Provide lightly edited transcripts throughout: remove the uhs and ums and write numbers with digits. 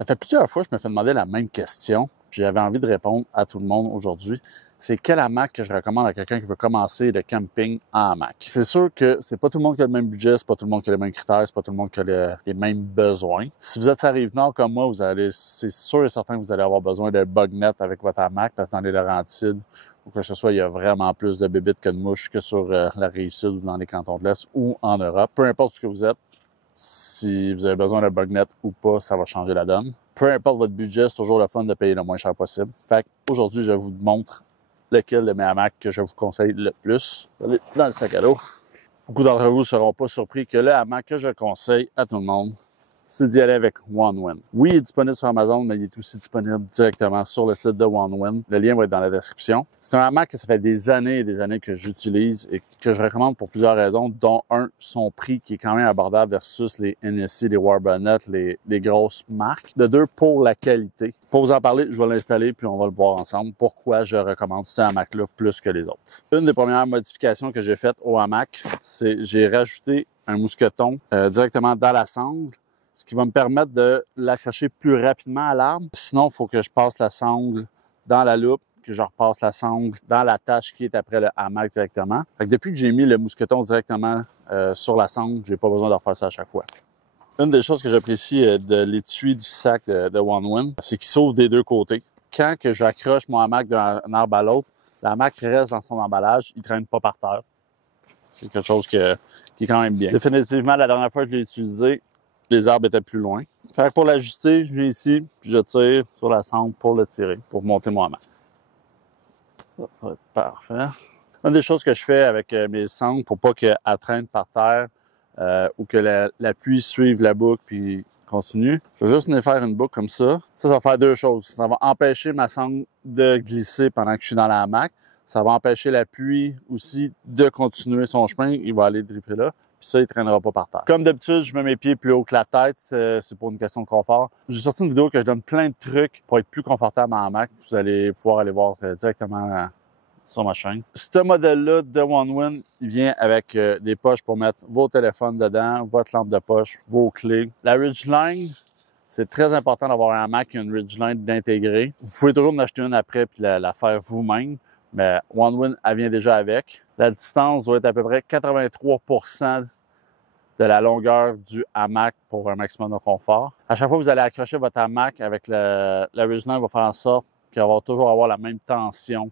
Ça fait plusieurs fois que je me fais demander la même question. J'avais envie de répondre à tout le monde aujourd'hui. C'est quel hamac que je recommande à quelqu'un qui veut commencer le camping en hamac? C'est sûr que c'est pas tout le monde qui a le même budget, c'est pas tout le monde qui a les mêmes critères, c'est pas tout le monde qui a les mêmes besoins. Si vous êtes sur la Rive-Nord comme moi, c'est sûr et certain que vous allez avoir besoin de bug net avec votre hamac parce que dans les Laurentides ou que ce soit, il y a vraiment plus de bébites que de mouches que sur la Rive-Sud ou dans les cantons de l'Est ou en Europe. Peu importe ce que vous êtes, si vous avez besoin de bug net ou pas, ça va changer la donne. Peu importe votre budget, c'est toujours le fun de payer le moins cher possible. Fait qu'aujourd'hui, je vous montre lequel de mes hamacs que je vous conseille le plus. Allez, dans le sac à dos. Beaucoup d'entre vous ne seront pas surpris que le hamac que je conseille à tout le monde, c'est d'y aller avec OneWin. Oui, il est disponible sur Amazon, mais il est aussi disponible directement sur le site de OneWin. Le lien va être dans la description. C'est un hamac que ça fait des années et des années que j'utilise et que je recommande pour plusieurs raisons, dont son prix qui est quand même abordable versus les NSC, les Warbonnet, les grosses marques. De deux, pour la qualité. Pour vous en parler, je vais l'installer puis on va le voir ensemble pourquoi je recommande ce hamac-là plus que les autres. Une des premières modifications que j'ai faites au hamac, c'est j'ai rajouté un mousqueton directement dans la sangle, ce qui va me permettre de l'accrocher plus rapidement à l'arbre. Sinon, il faut que je passe la sangle dans la loupe, que je repasse la sangle dans la tâche qui est après le hamac directement. Fait que depuis que j'ai mis le mousqueton directement sur la sangle, j'ai pas besoin de refaire ça à chaque fois. Une des choses que j'apprécie de l'étui du sac de OneWin, c'est qu'il s'ouvre des deux côtés. Quand que j'accroche mon hamac d'un arbre à l'autre, l'hamac reste dans son emballage, il traîne pas par terre. C'est quelque chose qui est quand même bien. Définitivement, la dernière fois que je l'ai utilisé, les arbres étaient plus loin. Fait que pour l'ajuster, je viens ici, puis je tire sur la sangle pour le tirer, pour monter mon hamac. Ça va être parfait. Une des choses que je fais avec mes sangles pour pas qu'elles traînent par terre ou que la pluie suive la boucle puis continue, je vais juste venir faire une boucle comme ça. Ça va faire deux choses. Ça va empêcher ma sangle de glisser pendant que je suis dans la hamac. Ça va empêcher la pluie aussi de continuer son chemin. Il va aller dripper là. Puis ça, il ne traînera pas par terre. Comme d'habitude, je mets mes pieds plus haut que la tête. C'est pour une question de confort. J'ai sorti une vidéo que je donne plein de trucs pour être plus confortable en hamac. Vous allez pouvoir aller voir directement sur ma chaîne. Ce modèle-là de OneWin, il vient avec des poches pour mettre vos téléphones dedans, votre lampe de poche, vos clés. La Ridgeline, c'est très important d'avoir un hamac qui a une Ridgeline d'intégrer. Vous pouvez toujours en acheter une après puis la faire vous-même. Mais OneWin, elle vient déjà avec. La distance doit être à peu près 83% de la longueur du hamac pour un maximum de confort. À chaque fois que vous allez accrocher votre hamac avec la Ridgeline, va faire en sorte qu'elle va toujours avoir la même tension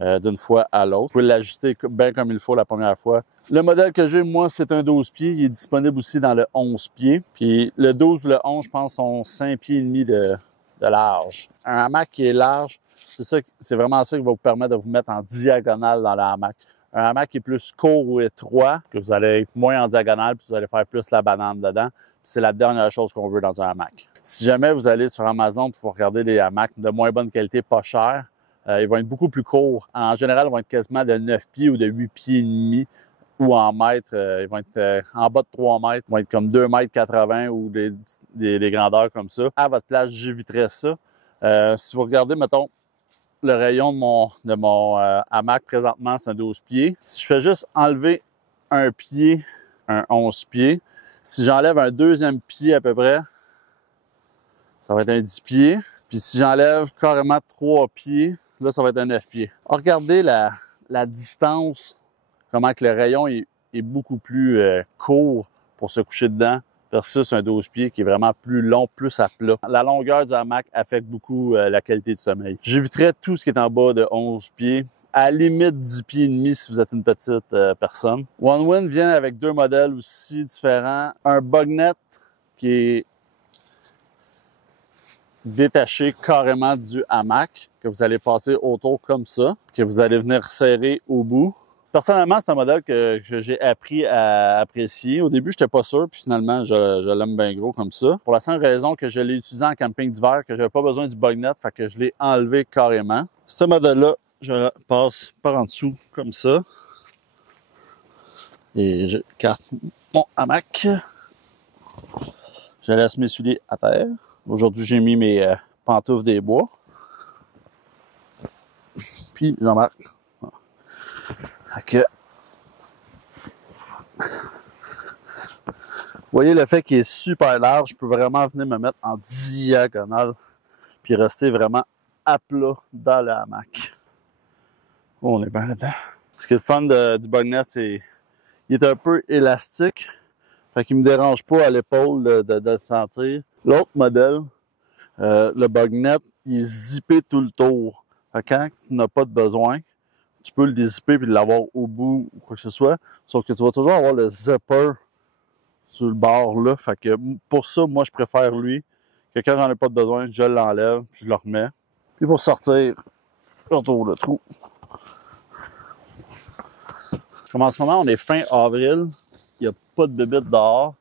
d'une fois à l'autre. Vous pouvez l'ajuster bien comme il faut la première fois. Le modèle que j'ai, moi, c'est un 12 pieds. Il est disponible aussi dans le 11 pieds. Puis le 12 ou le 11, je pense, sont 5 pieds et demi de large. Un hamac qui est large, c'est vraiment ça qui va vous permettre de vous mettre en diagonale dans le hamac. Un hamac qui est plus court ou étroit, que vous allez être moins en diagonale, puis vous allez faire plus la banane dedans. C'est la dernière chose qu'on veut dans un hamac. Si jamais vous allez sur Amazon pour regarder des hamacs de moins bonne qualité, pas chers, ils vont être beaucoup plus courts. En général, ils vont être quasiment de 9 pieds ou de 8 pieds et demi ou en mètres. Ils vont être en bas de 3 mètres. Ils vont être comme 2,80 m ou des grandeurs comme ça. À votre place, j'éviterais ça. Si vous regardez, mettons, le rayon de mon hamac présentement, c'est un 12 pieds. Si je fais juste enlever un pied, un 11 pieds, si j'enlève un deuxième pied à peu près, ça va être un 10 pieds. Puis si j'enlève carrément 3 pieds, là, ça va être un 9 pieds. Regardez la distance, comment que le rayon est beaucoup plus court pour se coucher dedans versus un 12 pieds qui est vraiment plus long, plus à plat. La longueur du hamac affecte beaucoup la qualité du sommeil. J'éviterais tout ce qui est en bas de 11 pieds, à la limite 10 pieds et demi si vous êtes une petite personne. OneWin vient avec deux modèles aussi différents. Un bugnet qui est détaché carrément du hamac, que vous allez passer autour comme ça, que vous allez venir serrer au bout. Personnellement, c'est un modèle que j'ai appris à apprécier. Au début, j'étais pas sûr, puis finalement, je l'aime bien gros comme ça. Pour la simple raison que je l'ai utilisé en camping d'hiver, que j'avais pas besoin du bugnet, fait que je l'ai enlevé carrément. Ce modèle-là, je passe par en dessous comme ça. Et je carte mon hamac. Je laisse mes souliers à terre. Aujourd'hui, j'ai mis mes pantoufles des bois. Puis, j'embarque. Que voyez le fait qu'il est super large, je peux vraiment venir me mettre en diagonale puis rester vraiment à plat dans le hamac. Oh, on est bien là-dedans. Ce qui est le fun du Bugnet, c'est qu'il est un peu élastique. Fait qu'il me dérange pas à l'épaule de le sentir. L'autre modèle, le Bugnet, il est zippé tout le tour. Fait que quand tu n'as pas de besoin, tu peux le dézipper puis l'avoir au bout ou quoi que ce soit. Sauf que tu vas toujours avoir le zipper sur le bord là. Fait que pour ça, moi, je préfère lui. Que quand j'en ai pas de besoin, je l'enlève puis je le remets. Puis pour sortir, je retourne le trou. Comme en ce moment, on est fin avril. Il n'y a pas de bébite dehors.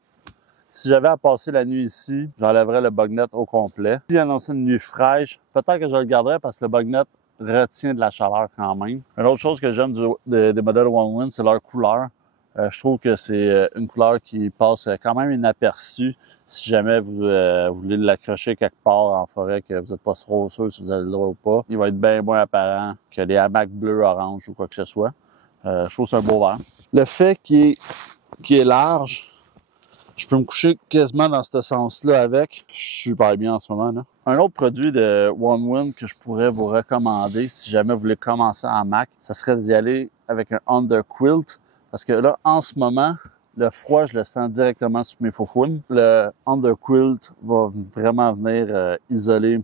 Si j'avais à passer la nuit ici, j'enlèverais le Bugnet au complet. Si j'annonçais une nuit fraîche, peut-être que je le garderais parce que le Bugnet retient de la chaleur quand même. Une autre chose que j'aime des modèles OneWin, c'est leur couleur. Je trouve que c'est une couleur qui passe quand même inaperçue si jamais vous voulez l'accrocher quelque part en forêt que vous n'êtes pas trop sûr si vous avez le droit ou pas. Il va être bien moins apparent que les hamacs bleus, orange ou quoi que ce soit. Je trouve que c'est un beau vert. Le fait qu'il est large, je peux me coucher quasiment dans ce sens-là avec. Je suis super bien en ce moment, là. Un autre produit de OneWin que je pourrais vous recommander si jamais vous voulez commencer en hamac, ça serait d'y aller avec un underquilt. Parce que là, en ce moment, le froid, je le sens directement sur mes faufounes. Le underquilt va vraiment venir isoler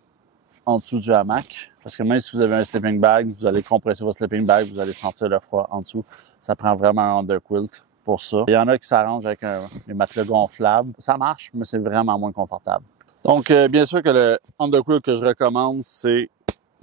en dessous du hamac. Parce que même si vous avez un sleeping bag, vous allez compresser votre sleeping bag, vous allez sentir le froid en dessous. Ça prend vraiment un underquilt pour ça. Il y en a qui s'arrangent avec les matelas gonflables. Ça marche, mais c'est vraiment moins confortable. Donc, bien sûr que le underquilt que je recommande, c'est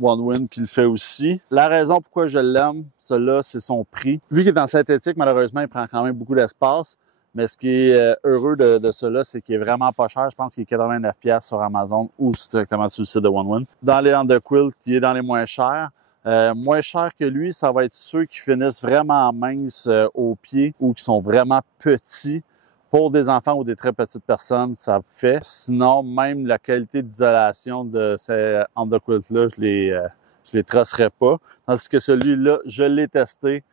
OneWin qui le fait aussi. La raison pourquoi je l'aime, celui-là, c'est son prix. Vu qu'il est en synthétique, malheureusement, il prend quand même beaucoup d'espace. Mais ce qui est heureux de cela, c'est qu'il est vraiment pas cher. Je pense qu'il est 89$ sur Amazon ou directement sur le site de OneWin. Dans les underquilts, il est dans les moins chers. Moins cher que lui, ça va être ceux qui finissent vraiment minces aux pieds ou qui sont vraiment petits. Pour des enfants ou des très petites personnes, ça fait. Sinon, même la qualité d'isolation de ces underquilts-là, je les trosserais pas. Tandis que celui-là, je l'ai testé.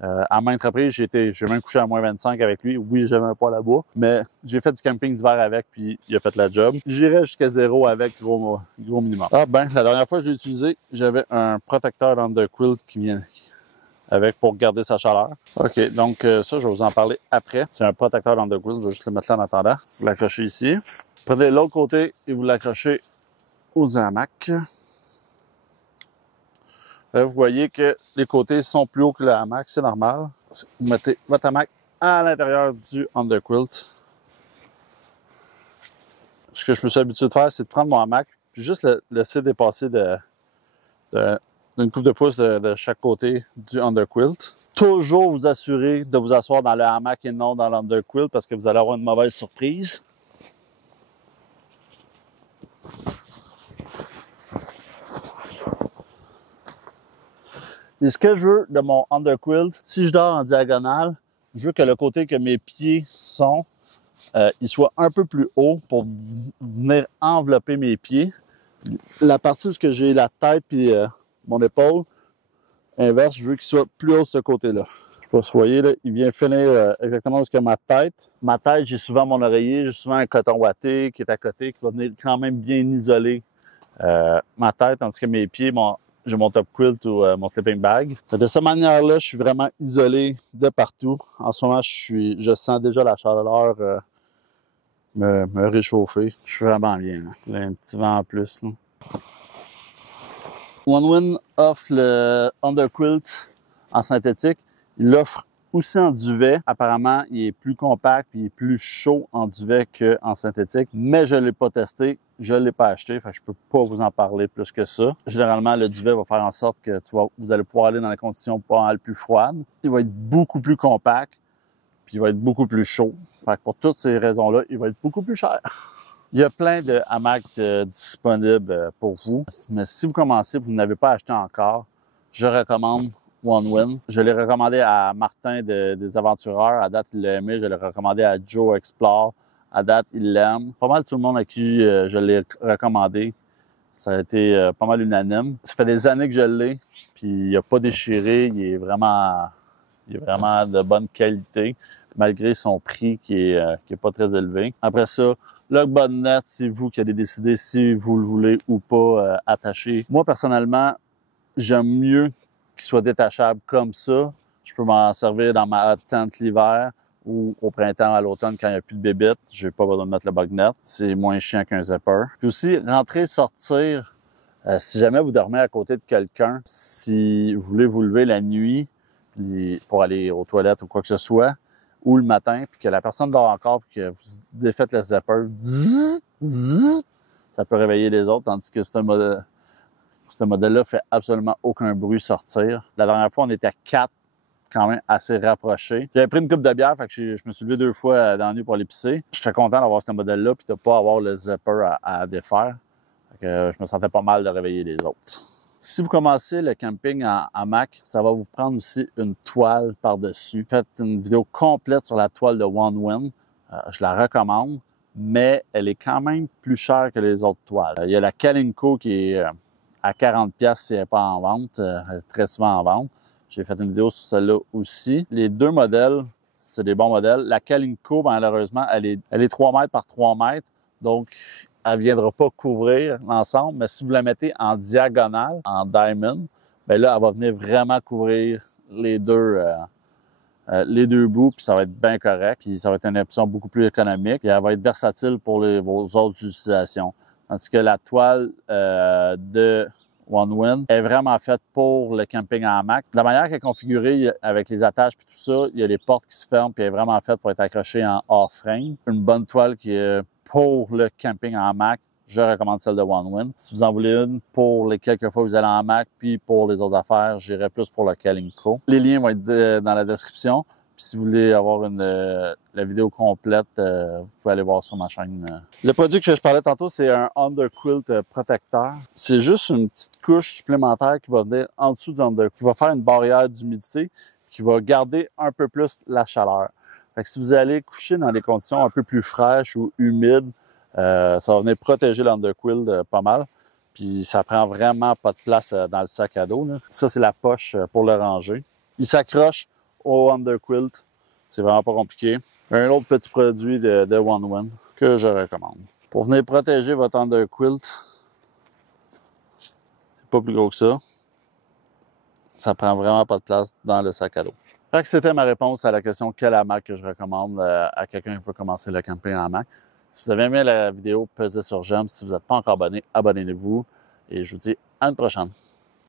À maintes reprises, j'ai même couché à moins 25 avec lui. Oui, j'aimais pas là-bas, mais j'ai fait du camping d'hiver avec, puis il a fait la job. J'irais jusqu'à 0 avec, gros minimum. Ah ben, la dernière fois que je l'ai utilisé, j'avais un protecteur underquilt qui vient avec pour garder sa chaleur. OK, donc ça, je vais vous en parler après. C'est un protecteur d'underquilt, je vais juste le mettre là en attendant. Vous l'accrochez ici. Prenez l'autre côté et vous l'accrochez aux hamacs. Là, vous voyez que les côtés sont plus hauts que le hamac, c'est normal. Vous mettez votre hamac à l'intérieur du underquilt. Ce que je me suis habitué de faire, c'est de prendre mon hamac puis juste le laisser dépasser d'une coupe de pouce de chaque côté du underquilt. Toujours vous assurer de vous asseoir dans le hamac et non dans l'underquilt parce que vous allez avoir une mauvaise surprise. Et ce que je veux de mon underquilt, si je dors en diagonale, je veux que le côté que mes pieds sont, il soit un peu plus haut pour venir envelopper mes pieds. La partie où j'ai la tête puis mon épaule, inverse, je veux qu'il soit plus haut de ce côté-là. Je sais pas si vous voyez, là, il vient finir exactement où est ma tête. Ma tête, j'ai souvent mon oreiller, j'ai souvent un coton ouaté qui est à côté, qui va venir quand même bien isoler ma tête, tandis que mes pieds, j'ai mon top quilt ou mon sleeping bag. De cette manière-là, je suis vraiment isolé de partout. En ce moment, je sens déjà la chaleur me réchauffer. Je suis vraiment bien. Là. Il y a un petit vent en plus. Là. OneWin offre le underquilt en synthétique. Il l'offre aussi en duvet. Apparemment, il est plus compact et il est plus chaud en duvet qu'en synthétique. Mais je ne l'ai pas testé. Je ne l'ai pas acheté. Fait que je peux pas vous en parler plus que ça. Généralement, le duvet va faire en sorte que vous allez pouvoir aller dans des conditions pas mal plus froides. Il va être beaucoup plus compact. Puis il va être beaucoup plus chaud. Fait que pour toutes ces raisons-là, il va être beaucoup plus cher. Il y a plein de hamacs disponibles pour vous. Mais si vous commencez et vous n'avez pas acheté encore, je recommande OneWin. Je l'ai recommandé à Martin des Aventureurs. À date, il l'a aimé. Je l'ai recommandé à Joe Explore. À date, il l'aime. Pas mal tout le monde à qui je l'ai recommandé. Ça a été pas mal unanime. Ça fait des années que je l'ai. Puis il n'a pas déchiré. Il est vraiment de bonne qualité. malgré son prix qui est pas très élevé. Après ça, le bonnet, c'est vous qui allez décider si vous le voulez ou pas attaché. Moi, personnellement, j'aime mieux qu'il soit détachable comme ça. Je peux m'en servir dans ma tente l'hiver ou au printemps, à l'automne, quand il n'y a plus de bébites. J'ai pas besoin de mettre le bugnet. C'est moins chiant qu'un zipper. Puis aussi, rentrer, sortir, si jamais vous dormez à côté de quelqu'un, si vous voulez vous lever la nuit pour aller aux toilettes ou quoi que ce soit, ou le matin, puis que la personne dort encore, puis que vous défaites le zipper, zzz, zzz, ça peut réveiller les autres, tandis que ce modèle-là fait absolument aucun bruit sortir. La dernière fois, on était à 4, quand même assez rapprochés. J'avais pris une coupe de bière, fait que je me suis levé 2 fois dans la nuit pour aller pisser. J'étais content d'avoir ce modèle-là, puis de pas avoir le zipper à défaire. Fait que je me sentais pas mal de réveiller les autres. Si vous commencez le camping en hamac, ça va vous prendre aussi une toile par-dessus. Faites une vidéo complète sur la toile de OneWin. Je la recommande, mais elle est quand même plus chère que les autres toiles. Il y a la Kalinko qui est à 40$ si elle n'est pas en vente, elle est très souvent en vente. J'ai fait une vidéo sur celle-là aussi. Les deux modèles, c'est des bons modèles. La Kalinko, malheureusement, elle est 3 mètres par 3 mètres, donc elle ne viendra pas couvrir l'ensemble, mais si vous la mettez en diagonale, en diamond, bien là, elle va venir vraiment couvrir les deux bouts, puis ça va être bien correct, puis ça va être une option beaucoup plus économique, et elle va être versatile pour vos autres utilisations. Tandis que la toile de OneWin est vraiment faite pour le camping en hamac. La manière qu'elle est configurée avec les attaches puis tout ça, il y a les portes qui se ferment, puis elle est vraiment faite pour être accrochée en hors frame. Une bonne toile qui est pour le camping en hamac, je recommande celle de OneWin. Si vous en voulez une pour les quelques fois que vous allez en hamac, puis pour les autres affaires, j'irai plus pour le Kalinko. Les liens vont être dans la description. Puis si vous voulez avoir la vidéo complète, vous pouvez aller voir sur ma chaîne. Le produit que je parlais tantôt, c'est un underquilt protecteur. C'est juste une petite couche supplémentaire qui va venir en dessous du underquilt, qui va faire une barrière d'humidité, qui va garder un peu plus la chaleur. Fait que si vous allez coucher dans des conditions un peu plus fraîches ou humides, ça va venir protéger l'underquilt pas mal. Puis ça prend vraiment pas de place dans le sac à dos, là. Ça, c'est la poche pour le ranger. Il s'accroche au underquilt. C'est vraiment pas compliqué. Un autre petit produit de OneWin que je recommande. Pour venir protéger votre underquilt, c'est pas plus gros que ça. Ça prend vraiment pas de place dans le sac à dos. Fait que c'était ma réponse à la question quel hamac que je recommande à quelqu'un qui veut commencer le camping en hamac. Si vous avez aimé la vidéo, pesez sur j'aime. Si vous n'êtes pas encore abonné, abonnez-vous. Et je vous dis à une prochaine.